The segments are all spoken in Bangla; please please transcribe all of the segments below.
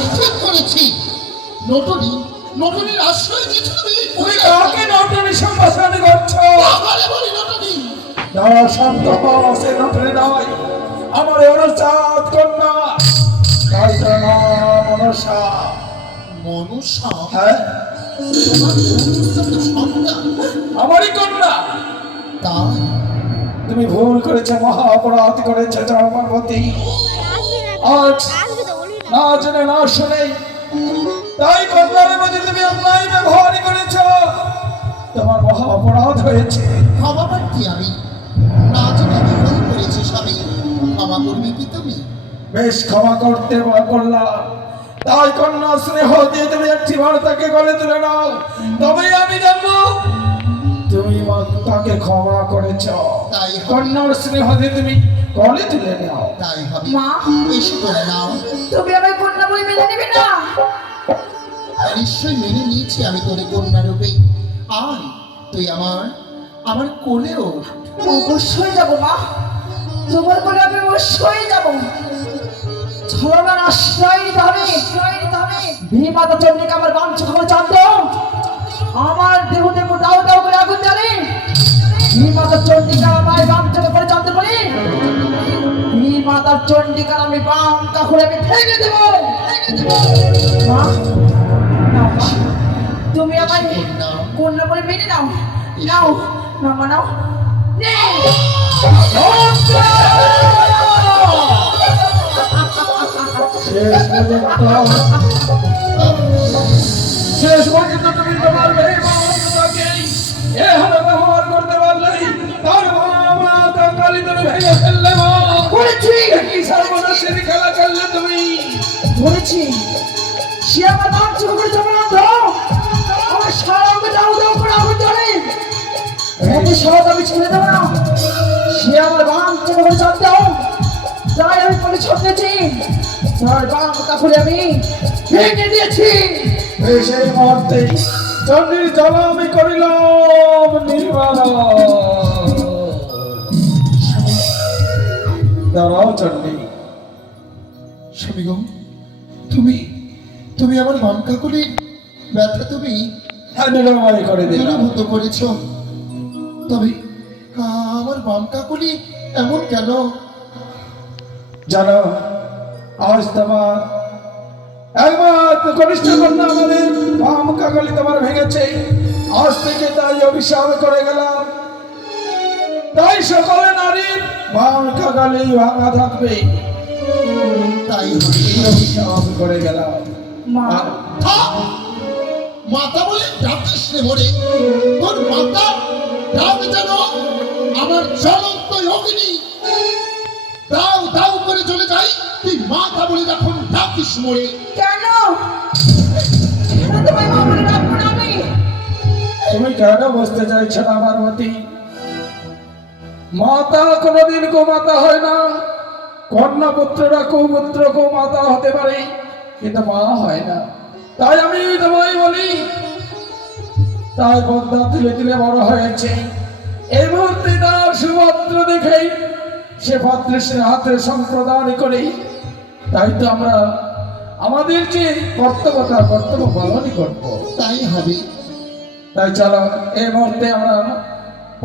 ভাগবতী। ঠিক করেছি। নটনি, নটনির আশ্রয় দিয়েছো তুমি। তুমি কাকে নটনি সম্ভাষণ করছো? আরে বলি নটনি। না, শান্ত হও, সে নটনি নয়, আমার অনুচাত কন্যা। তাই তো নাম মনসা। মনসা? হ্যাঁ, তোমার ভবিষ্যৎ সন্তান? আমারই কন্যা। তাই তুমি ভুল করেছো, মহা অপরাধ করেছো জয় পার্বতী। আজ না জেনে না শুনে তাই কন্যার মধ্যে তুমি অন্যায় ব্যবহার করেছ, তোমার মহা অপরাধ হয়েছে। ক্ষমা প্রার্থী আমি। না জেনে আমি ভুল করেছি স্বামী, ক্ষমা করবে কি তুমি? বেশ, ক্ষমা করতে করলাম। তাই কন্যা স্নেহ দিয়ে তুমি একটি বার তাকে গলে তুলে নাও, তবেই আমি জানবো তুমি তাকে ক্ষমা করেছ। তাই কন্যার স্নেহ দিয়ে তুমি গলে তুলে নাও। তাই হবে মা, এসে করে নাও। তুমি আমার কন্যা বলে মেনে নেবে না? নিশ্চয়ই মেনে নিয়েছি আমি তোরে কন্যা রূপে। আয় তুই আমার কোলে ওঠ। অবশ্যই যাবো মা, তোমার বলে আমি অবশ্যই যাবো। ছলনার আশ্রয় নিতে হবে। ভীমাতা চন্ডিকা আমার বাঞ্ছ খবর জানতো, আমার দেহ দেহ দাও দাও করে আগুন জ্বালে। ভীমাতা চন্ডিকা আমায় বাঞ্ছ করে জানতে পারি, ভীমাতা চন্ডিকার আমি বাম কাকুরে আমি ভেঙে দেবো। মা, নাও মা, তুমি আমায় কন্যা বলে মেনে নাও। নাও না মা, নাও। শেষ পর্যন্ত তুমি তোমার মেয়ে মমতাকে এভাবে ব্যবহার করতে পারলে, তার মা কালী তুমি ভেঙে ফেললে। মা করেছি, কি সর্বনাশের খেলা খেললে তুমি? করেছি। সে আমার বাঞ্ছ করে যাবে না তো, আমার সারা অঙ্গে দাও দাও করে আগুন জ্বলে। এতে সহজ আমি ছেড়ে দেবো না। সে আমার বাঞ্ছ করে জানতে দাও, তাই আমি বলে ছড়েছি, তার বাম কাকুরে আমি ভেঙে দিয়েছি। সেই মুহূর্তে চন্দ্রীর জ্বালা আমি করিলাম নির্মাণ। দাঁড়াও চন্ডী। স্বামী গো, তুমি তুমি আমার বাম কাকুলির ব্যথা তুমি নিরাময় করে দিলাম। দূরীভূত করেছ। তবে আমার বাম কাকুলি এমন কেন? জানো, আজ তোমার একমাত্র কনিষ্ঠ কন্যা আমাদের বাম কাকলি তোমার ভেঙেছে। আজ থেকে তাই অভিশাপ করে গেলাম, তাই সকলে নারীর বাম কাকলি ভাঙা থাকবে। তাই অভিশাপ করে গেলাম। মা, থাক! মাতা বলে ডাকিস রে ভরে। তোর মাতা ডাক যেন আমার জ্বলন্ত অগ্নি দাও দাও করে চলে যাই। তুই মাতা বলে যখন ডাকিস মরে। কেন তোমায় মা বলে ডাকবো না আমি? তুমি কেন বুঝতে চাইছো না পার্বতী? মাতা কোনোদিন গোমাতা হয় না। কন্যা পুত্ররা কুপুত্র গোমাতা হতে পারে, কিন্তু মা হয় না। তাই আমি তোমায় বলি, তাই পদ্মা তিলে তিলে বড় হয়েছে। এই মুহূর্তে তার সুপাত্র দেখেই সে পাত্রের হাতে সম্প্রদান করে। তাই তো আমরা আমাদের যে কর্তব্য পালনই করবো। তাই হবে। তাই চলো এই মুহূর্তে আমরা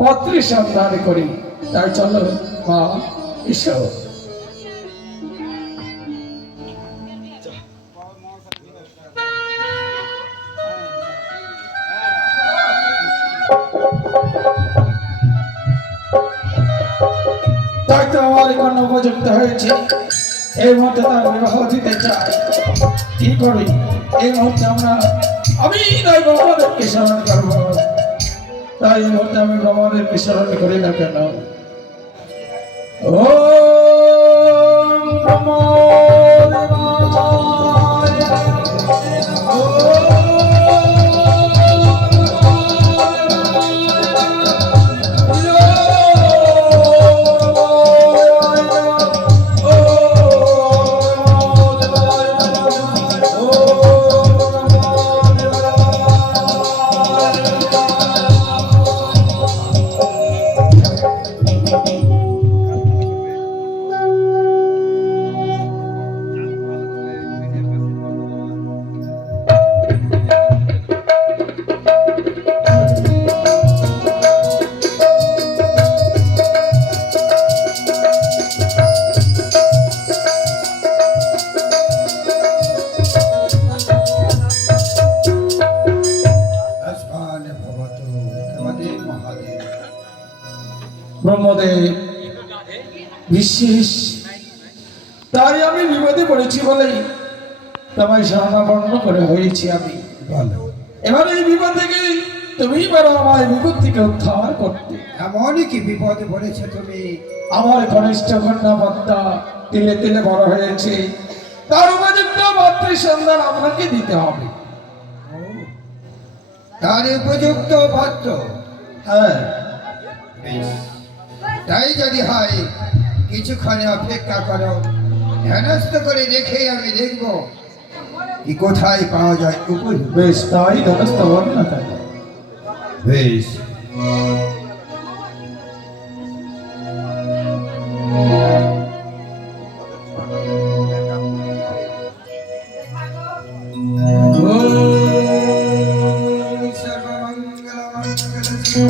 পত্রী সন্ধান করি। তাই চলো মা, ঈশ্বর। তাই তো আমার কন্যা উপযুক্ত হয়েছে। এই মুহূর্তে তার বিবাহ দিতে চাই। কি করি এই মুহূর্তে আমি তাই ব্রহ্মদেবকে স্মরণ করবো। তাই এই মুহূর্তে আমি ব্রহ্মদেবকে স্মরণ করি না কেন? ও ব্রহ্মদেব বিশেষ, তাই আমি বিপদে পড়েছি বলেই তোমায় শরণাপন্ন করে হয়েছি আমি। বলো এবার এই বিপদ থেকে তুমি পারো আমায় বিপদ থেকে উদ্ধার করতে। এমনই কি বিপদে পড়েছে তুমি? আমার কনিষ্ঠ কন্যা পদ্মা তিলে তিলে বড় হয়েছে, তার উপযুক্ত মাতৃ সন্তান আপনাকে দিতে হবে। তার উপযুক্ত পাত্র? হ্যাঁ, বেশ, তাই যদি হয় কিছুক্ষণে অপেক্ষা করো, ধ্যানস্থ করে দেখে আমি দেখব কি কোথায় পাওয়া যায় উপযুক্ত। বেশ, তাই ধনস্থ হন না কেন? বেশ, ওম সর্বমঙ্গল মঙ্গল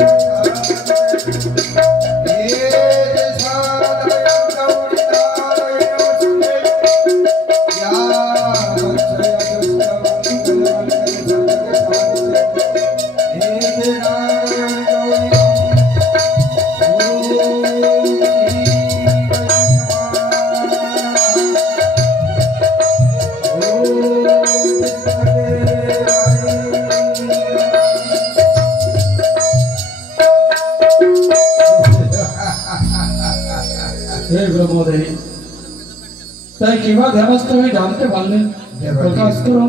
হে ব্রহ্মদেব, তাই কিবা ধ্যানস্থ হয়ে জানতে পারলেন? প্রকাশ করুন।